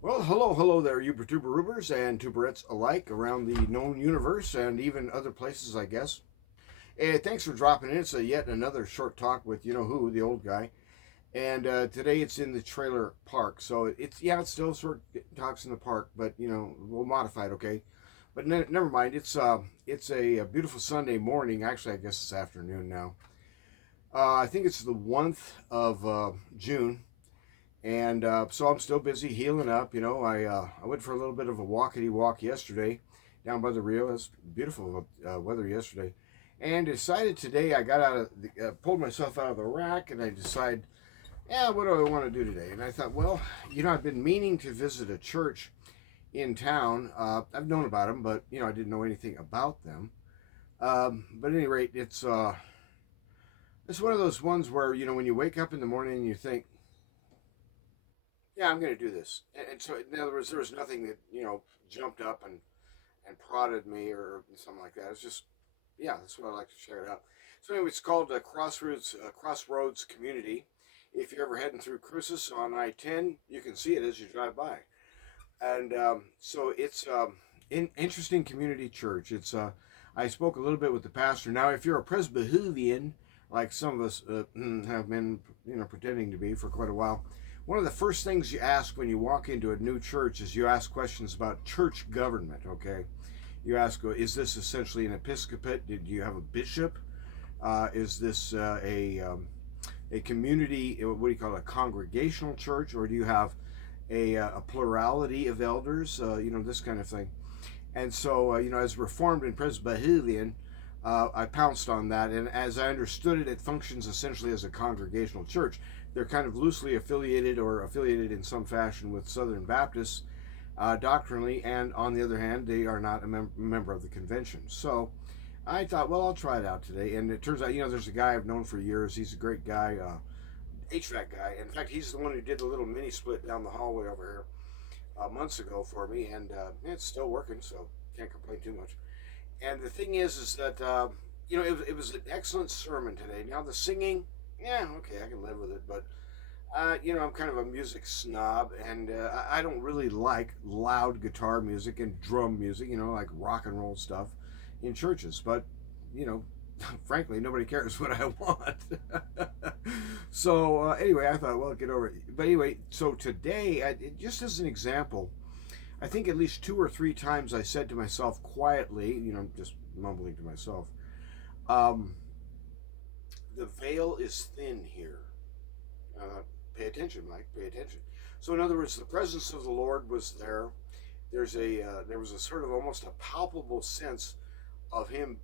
Well, hello there, you tuberubers and tuberettes alike around the known universe and even other places, I guess. Hey, thanks for dropping in. It's yet another short talk with you know who, the old guy. And today it's in the trailer park, so it's still short talks in the park, but we'll modify it, okay? But never mind. It's a beautiful Sunday morning. Actually, I guess it's afternoon now. I think it's the 1st of June, and so I'm still busy healing up. I went for a little bit of a walkity walk yesterday down by the Rio. It's beautiful weather yesterday, and decided today I got out of pulled myself out of the rack, and I decided, yeah, what do I want to do today? And I thought, well, I've been meaning to visit a church in town. I've known about them, but I didn't know anything about them. But at any rate, it's one of those ones where when you wake up in the morning and you think, yeah, I'm going to do this. And so, in other words, there was nothing that, jumped up and prodded me or something like that. It's just, yeah, that's what I like to share it out. So, anyway, it's called Crossroads Community. If you're ever heading through Cruces on I-10, you can see it as you drive by. And so it's interesting community church. I spoke a little bit with the pastor. Now, if you're a Presbyterian, like some of us have been, pretending to be for quite a while, one of the first things you ask when you walk into a new church is you ask questions about church government, okay? You ask, is this essentially an episcopate? Did you have a bishop? Is this a community, what do you call it, a congregational church? Or do you have a plurality of elders? This kind of thing. And so, as Reformed and Presbyterian, I pounced on that, and as I understood it, it functions essentially as a congregational church. They're kind of loosely affiliated or affiliated in some fashion with Southern Baptists doctrinally, and on the other hand, they are not a member of the convention. So I thought, well, I'll try it out today. And it turns out, there's a guy I've known for years. He's a great guy, HVAC guy. In fact, he's the one who did the little mini split down the hallway over here months ago for me, and it's still working, so can't complain too much. And the thing is that it was an excellent sermon today. Now the singing, yeah, okay, I can live with it, but I'm kind of a music snob, and I don't really like loud guitar music and drum music, like rock and roll stuff in churches. But you know, frankly, nobody cares what I want. So anyway, I thought, well, get over it. But anyway, so today, just as an example, I think at least 2 or 3 times I said to myself quietly, just mumbling to myself, um, the veil is thin here. Pay attention, Mike. Pay attention. So, in other words, the presence of the Lord was there. There was a sort of almost a palpable sense of Him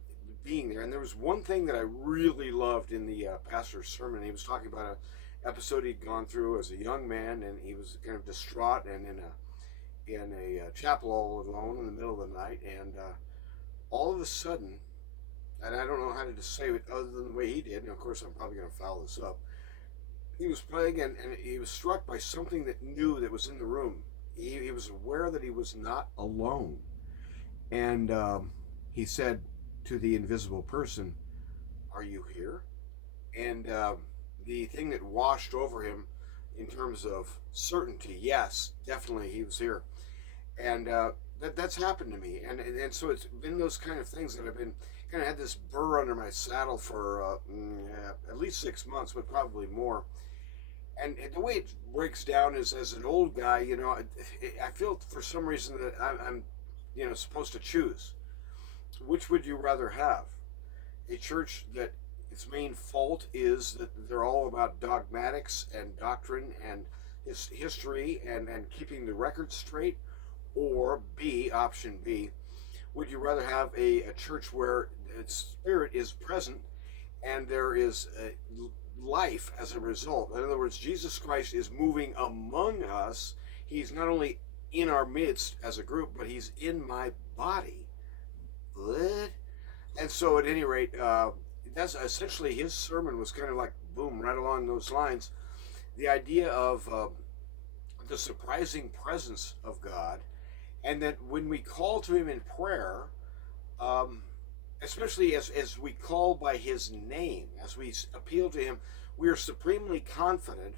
being there. And there was one thing that I really loved in the pastor's sermon. He was talking about a episode he'd gone through as a young man, and he was kind of distraught and in a chapel all alone in the middle of the night, and all of a sudden, and I don't know how to just say it other than the way he did, and of course I'm probably going to foul this up. He was playing, and he was struck by something that new that was in the room. He was aware that he was not alone, and he said to the invisible person, "Are you here?" And the thing that washed over him in terms of certainty, yes, definitely he was here. And that's happened to me, and so it's been those kind of things that I've been kind of had this burr under my saddle for at least 6 months, but probably more. And the way it breaks down is, as an old guy, I feel for some reason that I'm supposed to choose. Which would you rather have? A church that its main fault is that they're all about dogmatics and doctrine and history and keeping the record straight, or B, option B, would you rather have a church where its spirit is present and there is life as a result? In other words, Jesus Christ is moving among us. He's not only in our midst as a group, but he's in my body. What? And so, at any rate, that's essentially his sermon was kind of like boom, right along those lines. The idea of the surprising presence of God, and that when we call to Him in prayer, um, especially as we call by His name, as we appeal to Him, we are supremely confident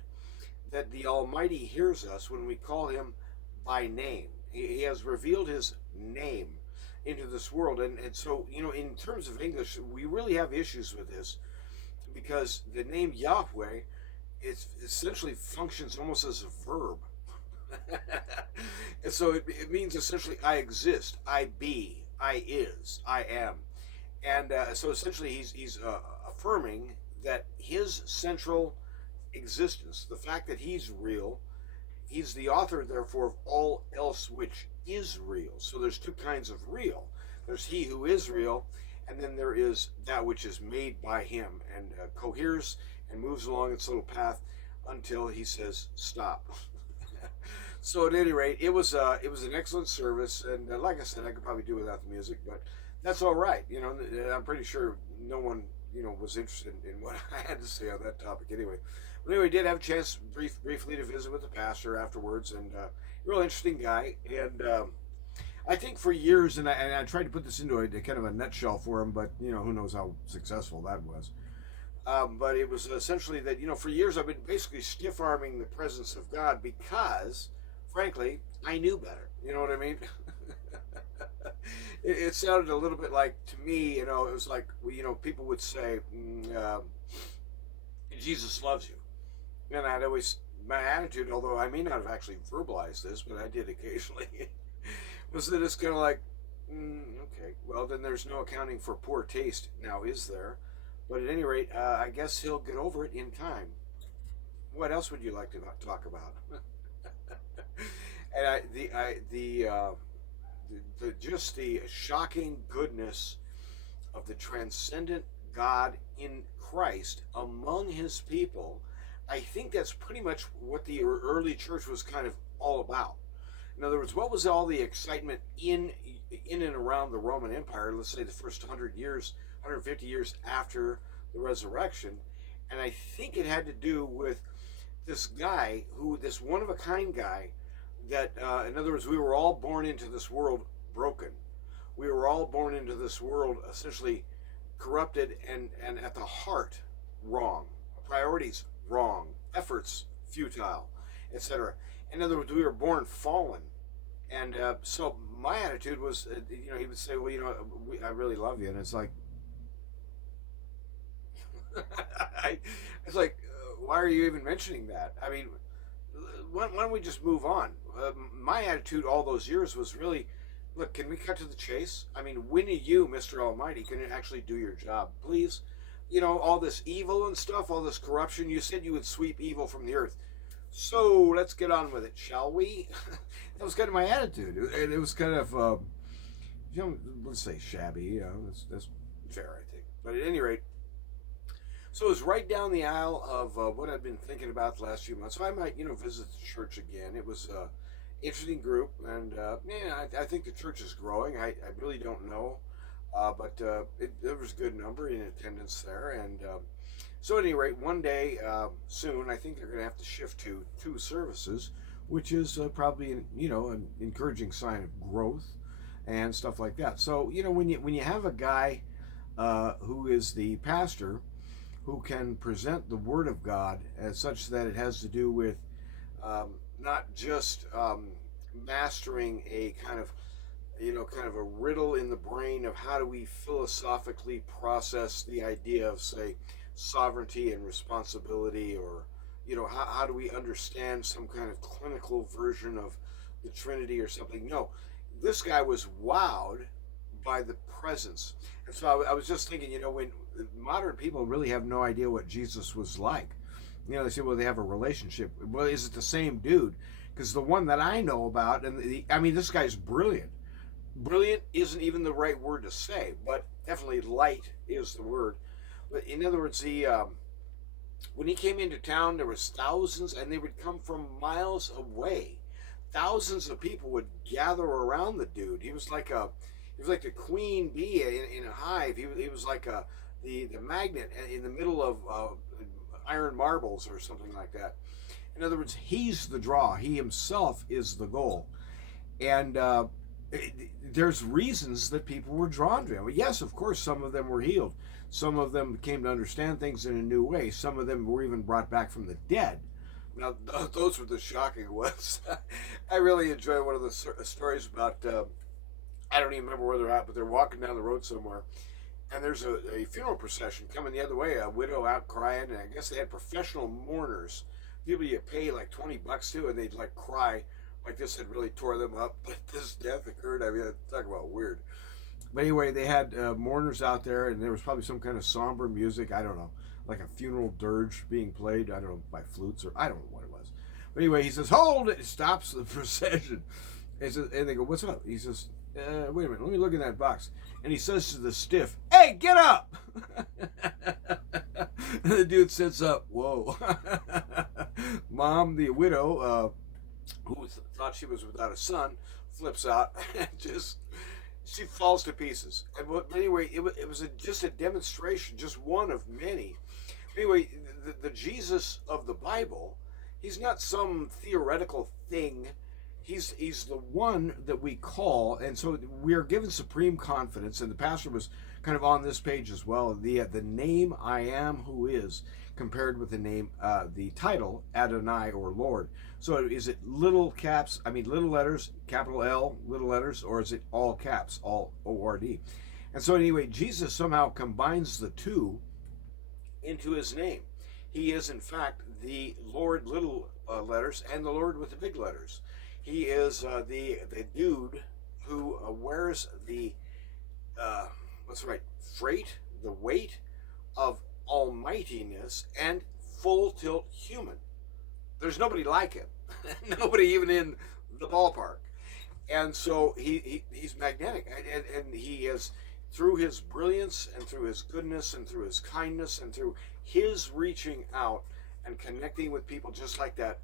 that the Almighty hears us when we call Him by name. He has revealed his name into this world. And so, in terms of English, we really have issues with this because the name Yahweh essentially functions almost as a verb. And so it means essentially I exist, I be, I is, I am. And so essentially he's affirming that his central existence, the fact that he's real, he's the author, therefore, of all else which is real. So there's two kinds of real. There's he who is real, and then there is that which is made by him and coheres and moves along its little path until he says stop. So at any rate, it was an excellent service, and like I said, I could probably do without the music, but that's all right. I'm pretty sure no one was interested in what I had to say on that topic anyway. But anyway, did have a chance briefly to visit with the pastor afterwards, and real interesting guy. And I think for years, and I tried to put this into a kind of a nutshell for him, but who knows how successful that was. But it was essentially that for years I've been basically stiff-arming the presence of God because, frankly, I knew better. You know what I mean? It sounded a little bit like, to me, it was like, people would say, Jesus loves you. And I'd always, my attitude, although I may not have actually verbalized this, but I did occasionally, was that it's kind of like, okay, well, then there's no accounting for poor taste now, is there? But at any rate, I guess he'll get over it in time. What else would you like to talk about? And just the shocking goodness of the transcendent God in Christ among his people, I think that's pretty much what the early church was kind of all about. In other words, what was all the excitement in and around the Roman Empire, let's say the first 100 years, 150 years after the resurrection? And I think it had to do with this guy, this one-of-a-kind guy, that, in other words, we were all born into this world broken. We were all born into this world essentially corrupted and at the heart wrong. Priorities wrong. Efforts futile, etc. In other words, we were born fallen. And so my attitude was, he would say, well, I really love you. And it's like, it's like, why are you even mentioning that? I mean, why don't we just move on? My attitude all those years was really, look, can we cut to the chase? I mean, when are you, Mr. Almighty, can you actually do your job, please? All this evil and stuff, all this corruption, you said you would sweep evil from the earth. So let's get on with it, shall we? That was kind of my attitude. And it was kind of, let's say shabby. That's fair, I think. But at any rate, so it was right down the aisle of what I've been thinking about the last few months. So I might, visit the church again. It was an interesting group, and I think the church is growing. I really don't know, but there was a good number in attendance there. And so at any rate, one day soon, I think they're going to have to shift to 2 services, which is probably an encouraging sign of growth and stuff like that. So when you have a guy who is the pastor, who can present the Word of God as such that it has to do with not just mastering a kind of a riddle in the brain of how do we philosophically process the idea of, say, sovereignty and responsibility, or how do we understand some kind of clinical version of the Trinity or something. No, this guy was wowed by the presence. And so I was just thinking, when modern people really have no idea what Jesus was like. They say, well, they have a relationship. Well, is it the same dude? Because the one that I know about, this guy's brilliant. Brilliant isn't even the right word to say, but definitely light is the word. But in other words, when he came into town, there was thousands, and they would come from miles away. Thousands of people would gather around the dude. He was like the queen bee in a hive. He was like the magnet in the middle of iron marbles or something like that. In other words, he's the draw. He himself is the goal. And there's reasons that people were drawn to him. Yes, of course, some of them were healed. Some of them came to understand things in a new way. Some of them were even brought back from the dead. Now, those were the shocking ones. I really enjoy one of the stories about, I don't even remember where they're at, but they're walking down the road somewhere, and there's a funeral procession coming the other way, a widow out crying, and I guess they had professional mourners, people you pay like $20 to, and they'd like cry like this had really tore them up, but this death occurred. I mean, talk about weird. But anyway, they had mourners out there, and there was probably some kind of somber music. I don't know, like a funeral dirge being played. I don't know, by flutes, or I don't know what it was. But anyway, he says, "Hold it!" He stops the procession, and they go, "What's up?" He says, "Wait a minute, let me look in that box." And he says to the stiff, "Hey, get up!" And the dude sits up. Whoa. Mom, the widow, who thought she was without a son, flips out and just she falls to pieces. And but anyway, it was just a demonstration, just one of many. Anyway, the Jesus of the Bible, he's not some theoretical thing. He's the one that we call, and so we are given supreme confidence. And the pastor was kind of on this page as well. The name I am who is compared with the name, the title Adonai or Lord. So is it little caps? I mean little letters, capital L, little letters, or is it all caps, all O-R-D? And so anyway, Jesus somehow combines the two into his name. He is in fact the Lord little letters and the Lord with the big letters. He is the dude who wears the freight, the weight of almightiness and full tilt human. There's nobody like him. Nobody even in the ballpark. And so he's magnetic, and he is, through his brilliance and through his goodness and through his kindness and through his reaching out and connecting with people just like that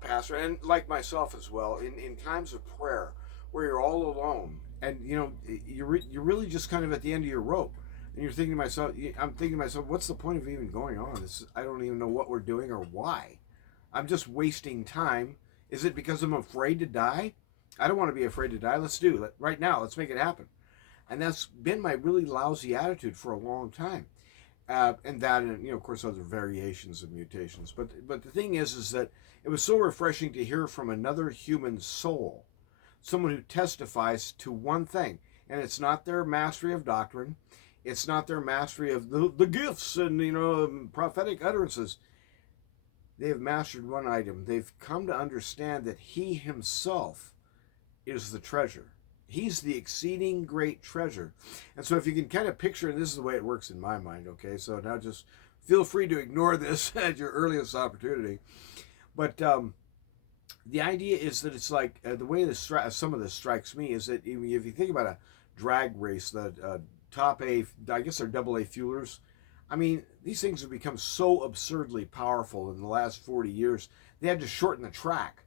pastor, and like myself as well, in times of prayer where you're all alone and you're really just kind of at the end of your rope, and I'm thinking to myself, what's the point of even going on? I don't even know what we're doing or why. I'm just wasting time. Is it because I'm afraid to die? I don't want to be afraid to die. Let's do it right now. Let's make it happen. And that's been my really lousy attitude for a long time. And that, and of course, other variations and mutations. But the thing is that it was so refreshing to hear from another human soul, someone who testifies to one thing, and it's not their mastery of doctrine, it's not their mastery of the gifts and prophetic utterances. They have mastered one item. They've come to understand that he himself is the treasure. He's the exceeding great treasure. And so if you can kind of picture, and this is the way it works in my mind, okay? So now just feel free to ignore this at your earliest opportunity. But the idea is that it's like, the way some of this strikes me is that if you think about a drag race, the top A, I guess they're double A fuelers. I mean, these things have become so absurdly powerful in the last 40 years. They had to shorten the track.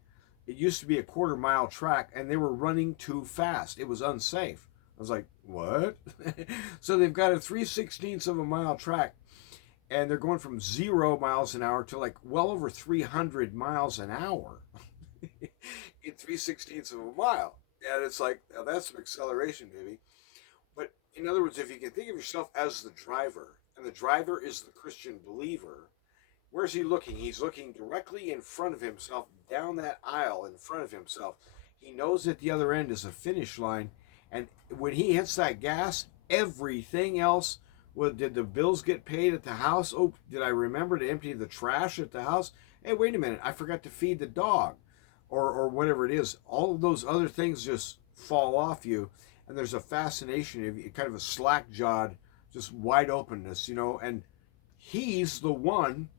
It used to be a quarter-mile track, and they were running too fast. It was unsafe. I was like, what? So they've got a 3/16 of a mile track, and they're going from 0 miles an hour to like well over 300 miles an hour in 3/16 of a mile. And it's like, now that's some acceleration, baby. But in other words, if you can think of yourself as the driver, and the driver is the Christian believer, where's he looking? He's looking directly in front of himself, down that aisle in front of himself. He knows that the other end is a finish line, and when he hits that gas, everything else, well, did the bills get paid at the house? Oh, did I remember to empty the trash at the house? Hey, wait a minute, I forgot to feed the dog, or whatever it is. All of those other things just fall off you, and there's a fascination, kind of a slack-jawed, just wide openness, and he's the one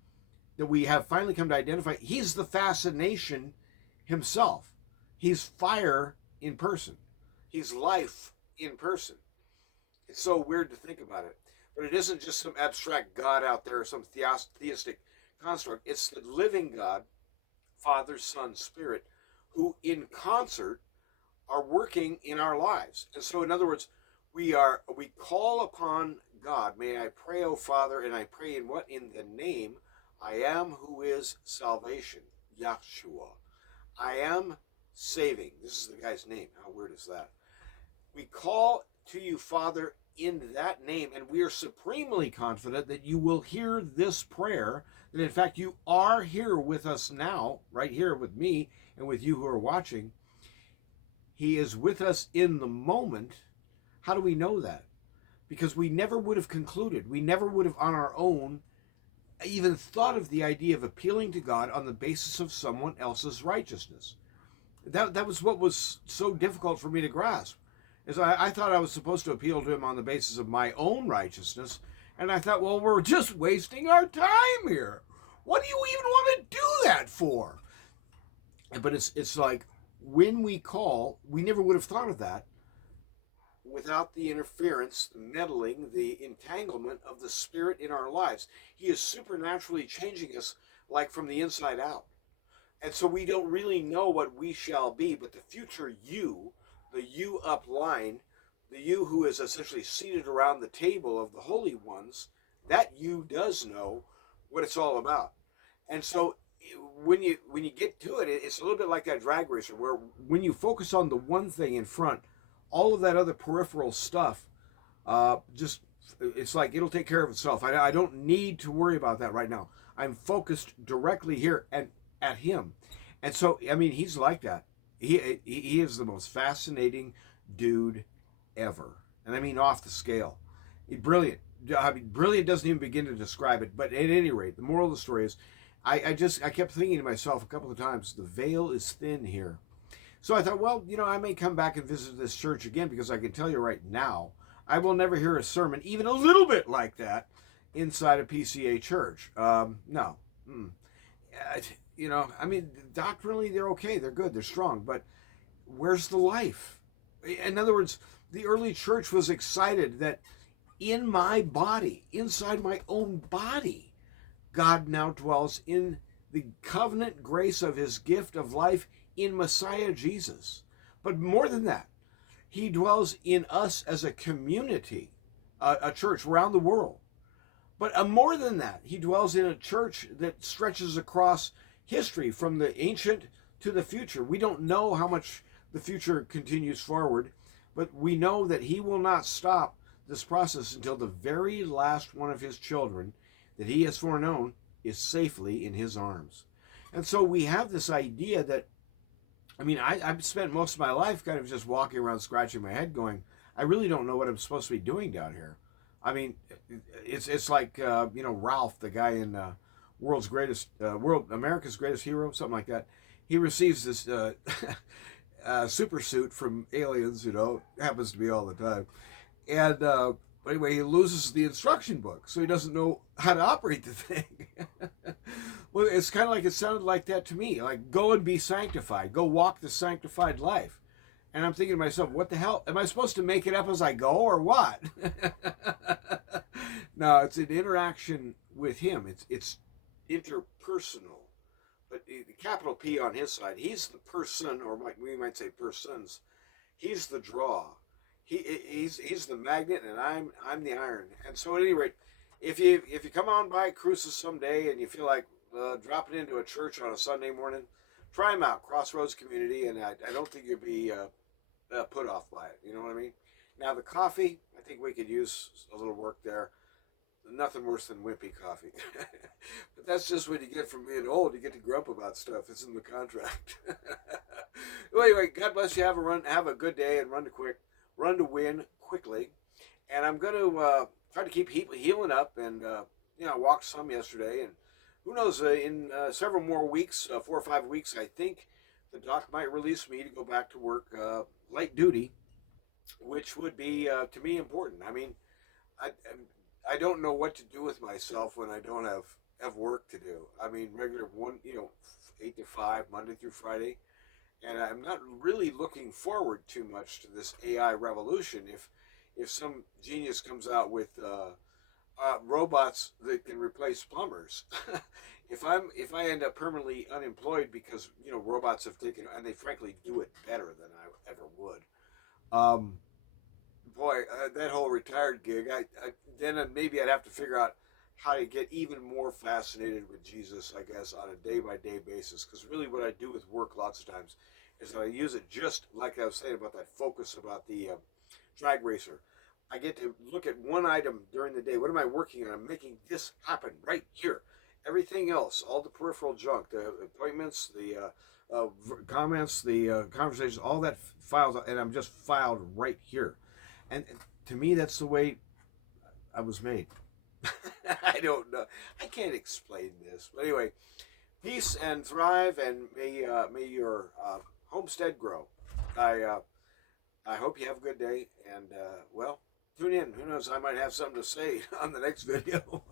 that we have finally come to identify. He's the fascination himself. He's fire in person. He's life in person. It's so weird to think about it. But it isn't just some abstract God out there or some theistic construct. It's the living God, Father, Son, Spirit, who in concert are working in our lives. And so, in other words, we call upon God. May I pray, O Father, and I pray in what? In the name I am who is salvation, Yahshua. I am saving. This is the guy's name. How weird is that? We call to you, Father, in that name, and we are supremely confident that you will hear this prayer, that in fact you are here with us now, right here with me and with you who are watching. He is with us in the moment. How do we know that? Because we never would have concluded, we never would have on our own even thought of the idea of appealing to God on the basis of someone else's righteousness. That was what was so difficult for me to grasp. Is I thought I was supposed to appeal to him on the basis of my own righteousness, and I thought, well, we're just wasting our time here. What do you even want to do that for? But it's like when we call, we never would have thought of that without the interference, the meddling, the entanglement of the Spirit in our lives. He is supernaturally changing us like from the inside out. And so we don't really know what we shall be, but the future you, the you up line, the you who is essentially seated around the table of the holy ones, that you does know what it's all about. And so when you get to it, it's a little bit like that drag racer where when you focus on the one thing in front, all of that other peripheral stuff, just it's like it'll take care of itself. I don't need to worry about that right now. I'm focused directly here and at him. And so, I mean, he's like that. He is the most fascinating dude ever. And I mean off the scale. Brilliant. I mean, brilliant doesn't even begin to describe it. But at any rate, the moral of the story is, I kept thinking to myself a couple of times, the veil is thin here. So I thought, well, I may come back and visit this church again, because I can tell you right now, I will never hear a sermon even a little bit like that inside a PCA church. No. I mean, doctrinally they're okay, they're good, they're strong, but where's the life? In other words, the early church was excited that in my body, inside my own body, God now dwells in the covenant grace of his gift of life in Messiah Jesus. But more than that, he dwells in us as a community, a church around the world. But more than that, he dwells in a church that stretches across history from the ancient to the future. We don't know how much the future continues forward, but we know that he will not stop this process until the very last one of his children that he has foreknown is safely in his arms. And so we have this idea that, I mean, I've spent most of my life kind of just walking around scratching my head going, I really don't know what I'm supposed to be doing down here. I mean, it's like, Ralph, the guy in America's Greatest Hero, something like that. He receives this super suit from aliens, happens to be all the time. And anyway, he loses the instruction book, so he doesn't know how to operate the thing. Well, it's kind of like, it sounded like that to me, like, go and be sanctified, go walk the sanctified life. And I'm thinking to myself, what the hell? Am I supposed to make it up as I go, or what? No, it's an interaction with him. It's interpersonal. But the capital P on his side, he's the person, or we might say persons. He's the draw. He's the magnet, and I'm the iron. And so at any rate, if you come on by Cruces someday and you feel like dropping into a church on a Sunday morning, try them out, Crossroads Community, and I don't think you'll be put off by it. You know what I mean? Now the coffee, I think we could use a little work there. Nothing worse than wimpy coffee. But that's just what you get from being old. You get to grump about stuff. It's in the contract. Well, anyway, God bless you. Have a good day, and run to win quickly. And I'm going to try to keep healing up, and I walked some yesterday, and who knows, in several more weeks, 4 or 5 weeks, I think the doc might release me to go back to work light duty, which would be to me important. I mean, I don't know what to do with myself when I don't have work to do. I mean, regular 8 to 5, Monday through Friday. And I'm not really looking forward too much to this AI revolution. If some genius comes out with robots that can replace plumbers, if I end up permanently unemployed because robots have taken, and they frankly do it better than I ever would. That whole retired gig, then maybe I'd have to figure out how to get even more fascinated with Jesus, I guess, on a day-by-day basis. Because really what I do with work lots of times is that I use it just like I was saying about that focus, about the drag racer. I get to look at one item during the day. What am I working on? I'm making this happen right here. Everything else, all the peripheral junk, the appointments, the comments, the conversations, all that files, and I'm just filed right here. And to me, that's the way I was made. I don't know. I can't explain this. But anyway, peace and thrive, and may your homestead grow. I I hope you have a good day, and well, tune in. Who knows? I might have something to say on the next video.